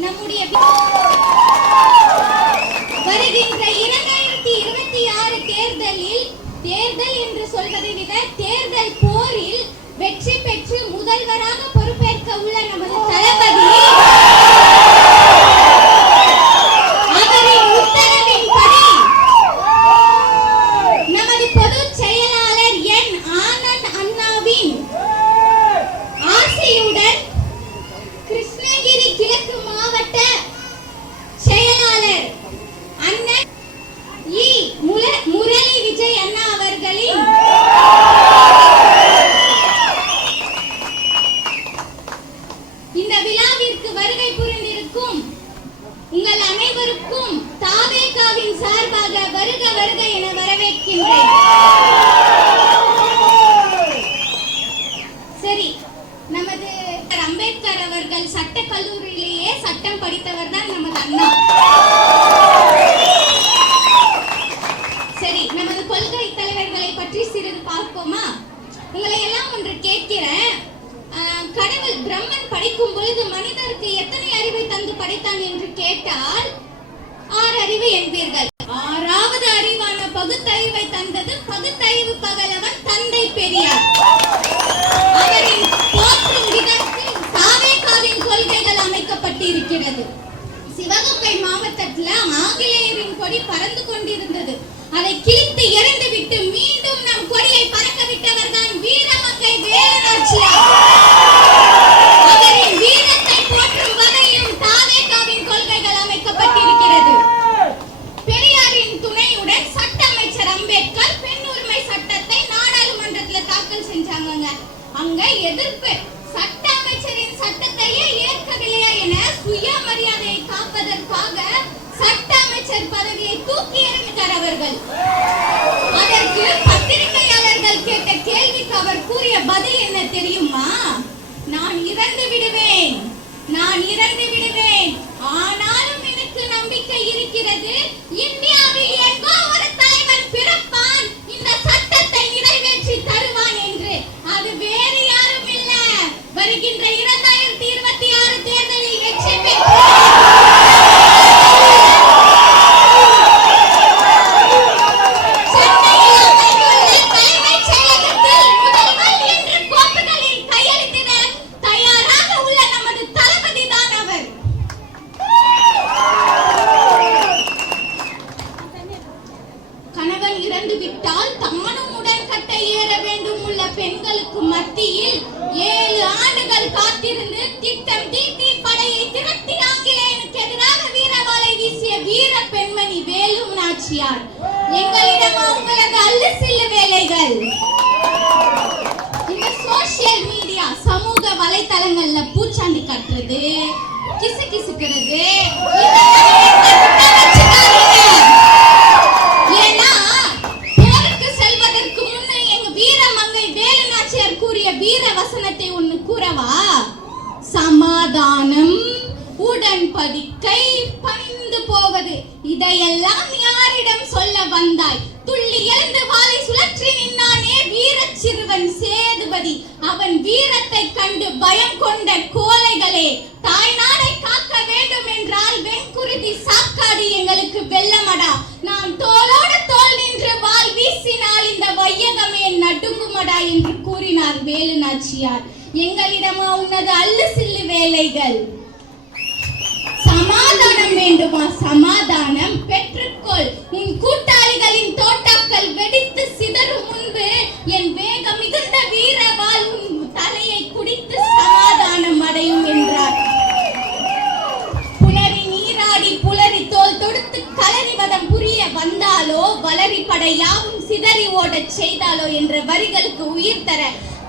நம்முடைய வருகின்ற இரண்டாயிரத்தி இருபத்தி ஆறு தேர்தலில் தேர்தல் என்று சொல்வதை விட தேர்தல் போரில் வெற்றி பெற்று முதல்வராக பொறுப்பேற்க உள்ள நமது விழாவிற்கு வருகை புரிந்திருக்கும். உங்கள் அனைவருக்கும் தாவேகாவின் சார்பாக வருக வருக என வரவேற்கின்றேன். சரி நமது அம்பேத்கர் அவர்கள் சட்ட கல்லூரியிலேயே சட்டம் படித்தவர் தான் நமது அண்ணா. சரி நமது கொள்கை தலைவர்களை பற்றி சிறிது பார்ப்போமா? உங்களை எல்லாம் படைக்கும் பொழுது மனிதருக்கு எத்தனை அறிவை தந்து படைத்தான் என்று கேட்டால் ஆறு அறிவு என்பீர்கள். ஆறாவது அறிவான பகுத்தறிவை தந்தது பகுத்தறிவு பகலவன் தந்தை பெரியார். அவரின் போற்றும் விதத்தில் தாவேகாவின் கொள்கைகள் அமைக்கப்பட்டிருக்கிறது. சிவகங்கை மாவட்டத்தில் ஆங்கிலேயரின் கொடி பறந்து கொண்டிருந்தது. அதை கிழித்து இரண்டு மீண்டும் நம் கொடியை பறக்க விட்டவர் தான் வீரமங்கை வேலநாச்சியார் அவரின் வீரத்தை போற்றும் வகையிலும் தாவேகாவின் கொள்கைகள் அமைக்கப்பட்டிருக்கிறது பெரியாரின் துணையுடன் சட்ட அமைச்சர் அம்பேத்கர் பெண் உரிமை சட்டத்தை நாடாளுமன்றத்துல தாக்கல் செஞ்சாங்க அங்க எதிர்ப்பு சட்ட அமைச்சரின் சட்டத்தையே ஏற்கவில்லையா என சுயமரியாதையை காப்பதற்காக சட்ட அமைச்சர் பதவியை தூக்கி எறிந்தார் அவர்கள். அதற்கு பத்திரிகையாளர்கள் கேட்ட கேள்விக்கு அவர் கூறிய பதில் என்ன தெரியுமா? நான் இறந்து விடுவேன். நான் இறந்து விடுவேன். ஆனாலும் எனக்கு நம்பிக்கை இருக்கிறது. இந்தியா கிசு கிசுக்கிறது வீர வசனத்தை கூறவா? சமாதானம் உடன்படிக்கை பணிந்து போவது. இதையெல்லாம் யாரிடம் சொல்ல வந்தாய்? துள்ளி எழுந்து வாளை சுழற்றி நின்னானே வீரச் சிறுவன் சேதுபதி. அவன் வீரத்தை கண்டு பயம் கொண்ட கோலைகளே தாய்நாள் என்று கூறினார் வேலு நாச்சியார் எங்களிடமா உனது அல்லு சில்லு வேலைகள். சமாதானம் வேண்டுமா? சமாதானம். பெற்றுக்கொள். உன் கூட்டாளிகளின் தோட்டாக்கள் வெடித்து சிதறும் செய்தாலோ வளரி படை யாவும் சிதறி ஓடச் செய்தாலோ என்ற வரிகளுக்கு உயிர் தர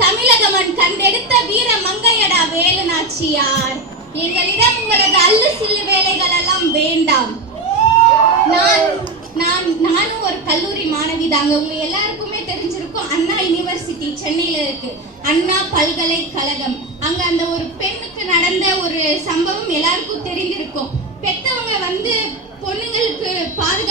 தமிழக மண் கண்டெடுத்த வீர மங்கையடா வேலுநாச்சியார். எங்களிடம் உங்களது அல்லு சில்லு வேலைகள் எல்லாம் வேண்டாம். நான் நான் நானும் ஒரு கல்லூரி மாணவி தாங்க. உங்க எல்லாருக்குமே தெரிஞ்சிருக்கும் அண்ணா யுனிவர்சிட்டி சென்னையில இருக்கு. அண்ணா பல்கலைக்கழகம். அங்க அந்த ஒரு பெண்ணுக்கு நடந்த ஒரு சம்பவம் எல்லாருக்கும் தெரிஞ்சிருக்கும். பெத்தவங்க வந்து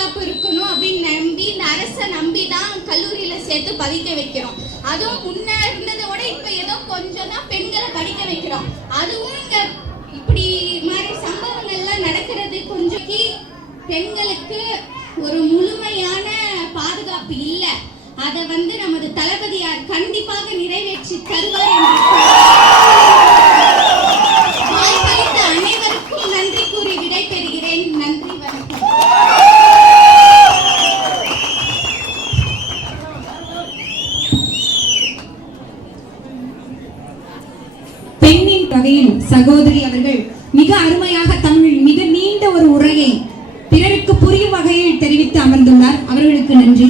பாதுகாப்பு இருக்கணும் அப்படின்னு நம்பி இந்த அரசை நம்பி தான் கல்லூரியில சேர்த்து பதிக்க வைக்கிறோம். அதுவும் முன்ன இருந்ததை விட இப்ப ஏதோ கொஞ்சம் தான் பெண்களை படிக்க வைக்கிறோம். அதுவும் இங்க இப்படி மாதிரி சம்பவங்கள்லாம் நடக்கிறது கொஞ்சம் பெண்களுக்கு ஒரு முழுமையான பாதுகாப்பு இல்லை. அதை வந்து நமது தளபதியார் கண்டிப்பாக நிறைவேற்றி தருவார் என்று வகையில் சகோதரி அவர்கள் மிக அருமையாக தமிழில் மிக நீண்ட ஒரு உரையை பிறருக்கு புரியும் வகையில் தெரிவித்து அமர்ந்துள்ளார். அவர்களுக்கு நன்றி.